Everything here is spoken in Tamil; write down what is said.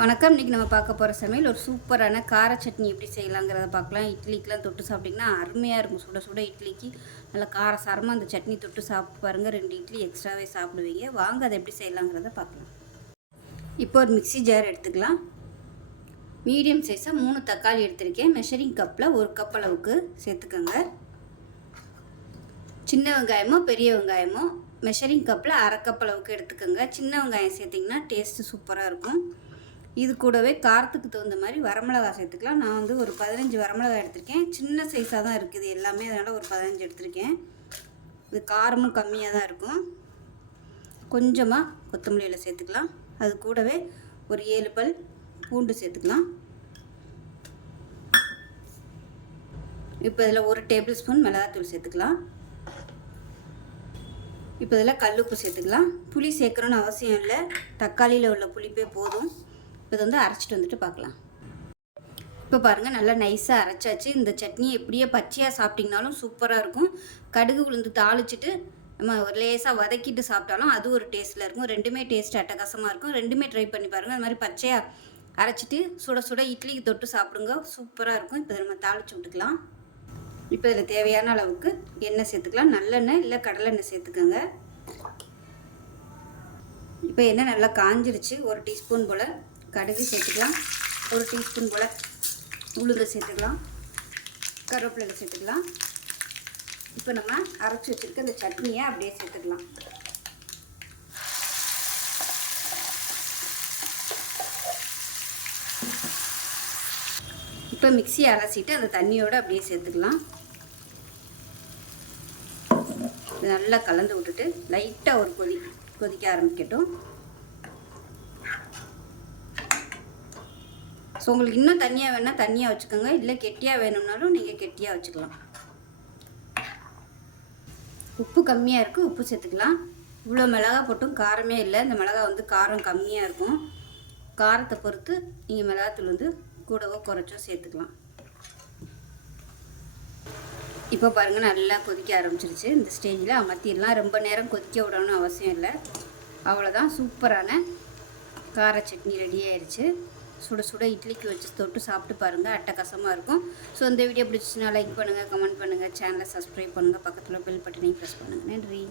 வணக்கம். இன்றைக்கி நம்ம பார்க்க போகிற சமையல் ஒரு சூப்பரான கார சட்னி எப்படி செய்யலாங்கிறத பார்க்கலாம். இட்லிக்கெலாம் தொட்டு சாப்பிட்டிங்கன்னா அருமையாக இருக்கும். சுட சுட இட்லிக்கு நல்லா காரசாரமாக அந்த சட்னி தொட்டு சாப்பிட்டு பாருங்கள் ரெண்டு இட்லி எக்ஸ்ட்ராவே சாப்பிடுவீங்க. வாங்க அதை எப்படி செய்யலாங்கிறத பார்க்கலாம். இப்போ ஒரு மிக்சி ஜார் எடுத்துக்கலாம். மீடியம் சைஸாக மூணு தக்காளி எடுத்திருக்கேன். மெஷரிங் கப்பில் ஒரு கப் அளவுக்கு சேர்த்துக்கோங்க. சின்ன வெங்காயமோ பெரிய வெங்காயமோ மெஷரிங் கப்பில் அரை கப் அளவுக்கு எடுத்துக்கோங்க. சின்ன வெங்காயம் சேர்த்திங்கன்னா டேஸ்ட்டு சூப்பராக இருக்கும். இது கூடவே காரத்துக்கு தகுந்த மாதிரி வரமிளகா சேர்த்துக்கலாம். நான் வந்து ஒரு பதினஞ்சு வரமிளகா எடுத்திருக்கேன். சின்ன சைஸாக தான் இருக்குது. எல்லாமே அதனால் ஒரு பதினஞ்சு எடுத்திருக்கேன். இது காரமும் கம்மியாக தான் இருக்கும். கொஞ்சமாக கொத்தமல்லியில் சேர்த்துக்கலாம். அது கூடவே ஒரு ஏழு பல் பூண்டு சேர்த்துக்கலாம். இப்போ இதில் ஒரு டேபிள் ஸ்பூன் மிளகாத்தூள் சேர்த்துக்கலாம். இப்போ இதில் கல்லுப்பு சேர்த்துக்கலாம். புளி சேர்க்குறோன்னு அவசியம் இல்லை. தக்காளியில் உள்ள புளிப்பே போதும். இப்போ வந்து அரைச்சிட்டு வந்துட்டு பார்க்கலாம். இப்போ பாருங்கள் நல்லா நைஸாக அரைச்சாச்சு. இந்த சட்னி எப்படியே பச்சையாக சாப்பிட்டிங்கனாலும் சூப்பராக இருக்கும். கடுகு உளுந்து தாளிச்சிட்டு நம்ம ஒரு லேசாக வதக்கிட்டு சாப்பிட்டாலும் அது ஒரு டேஸ்ட்டில் இருக்கும். ரெண்டுமே டேஸ்ட் அட்டகாசமாக இருக்கும். ரெண்டுமே ட்ரை பண்ணி பாருங்கள் அது மாதிரி பச்சையாக அரைச்சிட்டு சுட சுட இட்லிக்கு தொட்டு சாப்பிடுங்க. சூப்பராக இருக்கும். இப்போ நம்ம தாளிச்சு விட்டுக்கலாம். இப்போ இதில் தேவையான அளவுக்கு எண்ணெய் சேர்த்துக்கலாம். நல்லெண்ணெய் இல்லை கடலெண்ணெய் சேர்த்துக்கோங்க. இப்போ எண்ணெய் நல்லா காஞ்சிருச்சு. ஒரு டீஸ்பூன் போல். கடுகு சேர்த்துக்கலாம். ஒரு டீஸ்பூன் போல் உளுந்து சேர்த்துக்கலாம். கருவேப்பிலை சேர்த்துக்கலாம். இப்போ நம்ம அரைச்சி வச்சுருக்க இந்த சட்னியை அப்படியே சேர்த்துக்கலாம். இப்போ மிக்சியை அலசிட்டு அந்த தண்ணியோடு அப்படியே சேர்த்துக்கலாம். நல்லா கலந்து விட்டுட்டு லைட்டாக ஒரு கொதி கொதிக்க ஆரம்பிக்கட்டும். ஸோ உங்களுக்கு இன்னும் தண்ணியாக வேணால் தண்ணியாக வச்சுக்கோங்க. இல்லை கெட்டியாக வேணும்னாலும் நீங்கள் கெட்டியாக வச்சுக்கலாம். உப்பு கம்மியாக இருக்குது உப்பு சேர்த்துக்கலாம். இவ்வளோ மிளகா போட்டும் காரமே இல்லை. இந்த மிளகா வந்து காரம் கம்மியாக இருக்கும். காரத்தை பொறுத்து நீங்கள் மிளகாத்தூள் வந்து கூடவோ குறைச்சோ சேர்த்துக்கலாம். இப்போ பாருங்கள் நல்லா கொதிக்க ஆரம்பிச்சிருச்சு. இந்த ஸ்டேஜில் அமர்த்திடலாம். ரொம்ப நேரம் கொதிக்க விடணும்னு அவசியம் இல்லை. அவ்வளோதான் சூப்பரான கார சட்னி ரெடி ஆயிடுச்சு சுட சுட இட்லிக்கு வச்சு தொட்டு சாப்பிட்டு பாருங்கள் அட்டகாசமாக இருக்கும். ஸோ இந்த வீடியோ பிடிச்சிச்சுன்னா லைக் பண்ணுங்கள் கமெண்ட் பண்ணுங்கள் சேனலை சப்ஸ்கிரைப் பண்ணுங்கள் பக்கத்தில் பெல் பட்டனையும் ப்ரெஸ் பண்ணுங்கள் நன்றி.